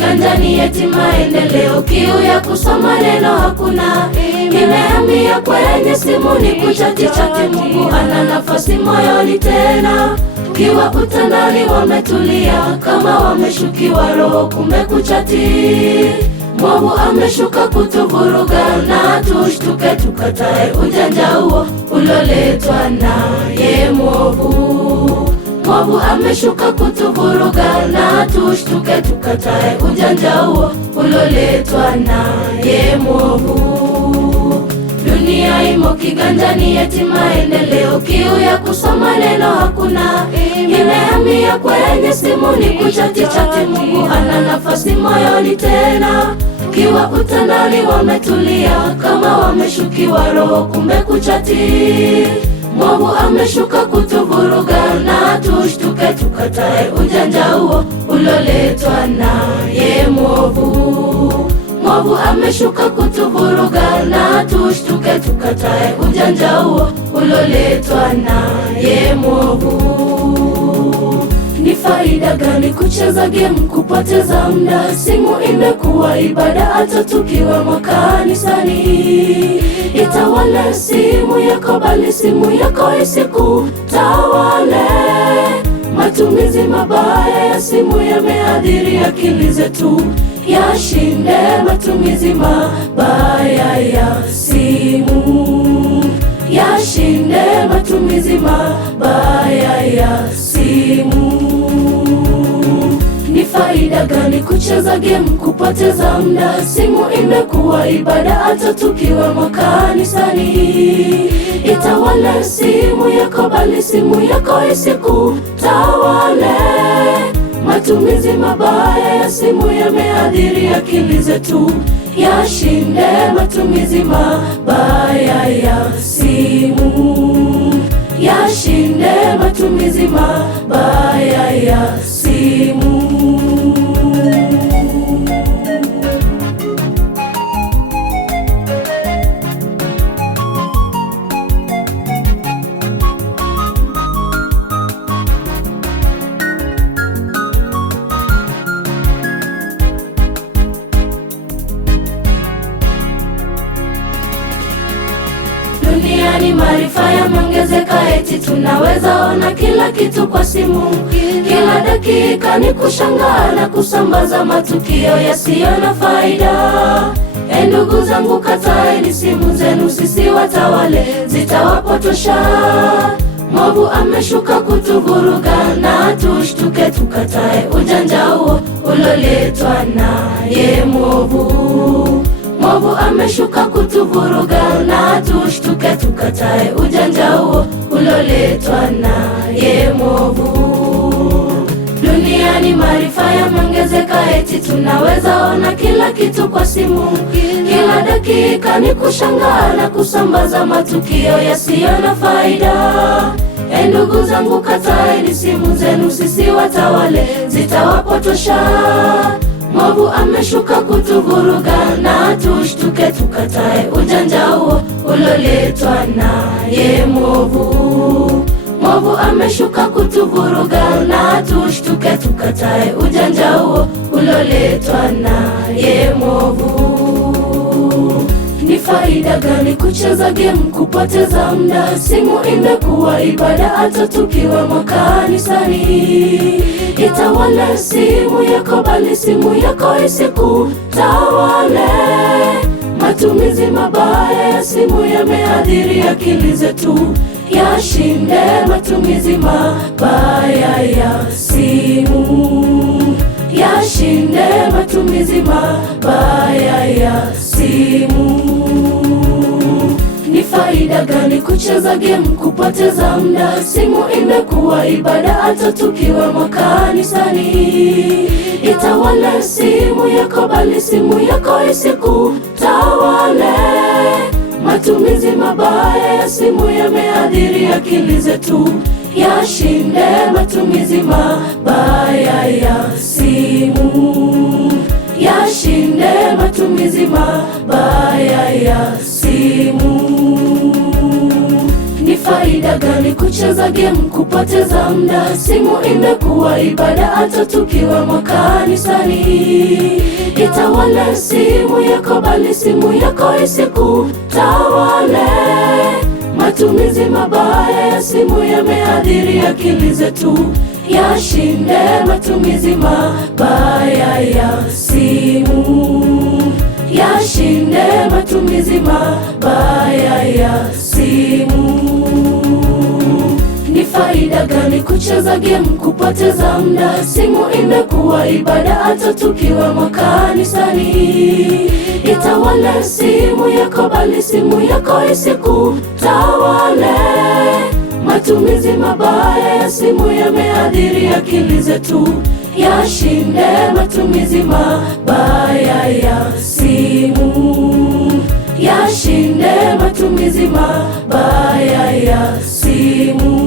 kiganjani eti maendeleo, kiu ya kusoma neno hakuna, imehamia kwenye simu ni kuchati chati. Mungu ana nafasi moyoni tena, kiwa utandani wametulia kama wameshukiwa roho, kumbe kuchati. Mwovu ameshuka kutuvuruga na tushtuke tukatae ujanja huo uloletwa naye mwovu. Mwovu ameshuka kutuvuruga na tushtuke tukatae ujanja huo uloletwa naye mwovu. Dunia imo kiganjani eti maendeleo, kiu ya kusoma neno hakuna, imehamia kwenye simu ni kuchati chati. Mungu ana nafasi moyoni tena, kiwa utandani wametulia kama wameshukiwa roho, kumbe kuchati. Mwovu ameshuka kutuvuruga na tushtuke tukatae ujanja huo uloletwa naye mwovu. Mwovu ameshuka kutuvuruga na tushtuke tukatae ujanja huo uloletwa naye mwovu. Ni faida gani kucheza game, kupoteza muda? Simu imekuwa ibada hata tukiwa makanisani. Itawale simu yako, bali simu yako isikutawale. Matumizi mabaya ya simu yameathiri akili zetu, yashinde matumizi mabaya ya simu, yashinde matumizi mabaya ya simu. Ni faida gani kucheza game, kupoteza muda? Simu imekuwa ibada hata tukiwa makanisani. Itawale simu yako, bali simu yako isikutawale. Matumizi mabaya ya simu yameathiri akili zetu, yashinde matumizi mabaya ya simu, yashinde matumizi mabaya ya simu. Duniani maarifa yameongezeka, eti tunaweza ona kila kitu kwa simu. Kila dakika ni kushangaa na kusambaza matukio yasiyo na faida. Ndugu zangu, kataeni simu zenu, sisi watawale, zitawapotosha. Mwovu ameshuka kutuvuruga na tushtuke tukatae ujanja huo uloletwa naye mwovu. Mwovu ameshuka kutuvuruga na tushtuke tukatae ujanja huo uloletwa naye mwovu. Duniani maarifa yameongezeka, eti tunaweza ona kila kitu kwa simu. Kila dakika ni kushangaa na kusambaza matukio yasiyo na faida. Ndugu zangu, kataeni simu zenu, sisi watawale, zitawapotosha. Mwovu ameshuka kutuvuruga na tushtuke tukatae ujanja huo uloletwa naye mwovu. Mwovu ameshuka kutuvuruga na tushtuke tukatae ujanja huo uloletwa naye mwovu. Ni faida gani kucheza game, kupoteza muda? Simu imekuwa ibada hata tukiwa makanisani. Itawale simu yako, bali simu yako isikutawale. Matumizi mabaya ya simu yameathiri akili zetu, yashinde matumizi mabaya ya simu, yashinde matumizi mabaya ya simu. Ni faida gani kucheza game, kupoteza muda? Simu imekuwa ibada hata tukiwa makanisani. Itawale simu yako, bali simu yako isikutawale. Matumizi mabaya ya simu yameathiri akili zetu, yashinde matumizi mabaya ya simu, yashinde matumizi mabaya ya simu. Ni faida gani gani kucheza game, kupoteza muda? Simu imekuwa ibada hata tukiwa makanisani. Itawale simu yako, bali simu yako isikutawale. Matumizi mabaya ya simu yameathiri akili zetu. Yashinde matumizi mabaya ya simu. Yashinde matumizi mabaya ya simu. Ni faida gani kucheza game, kupoteza muda? Simu imekuwa ibada hata tukiwa makanisani. Itawale simu yako, bali simu yako isikutawale. Matumizi mabaya ya simu yameathiri akili zetu. Yashinde matumizi mabaya ya simu. Yashinde matumizi mabaya ya simu.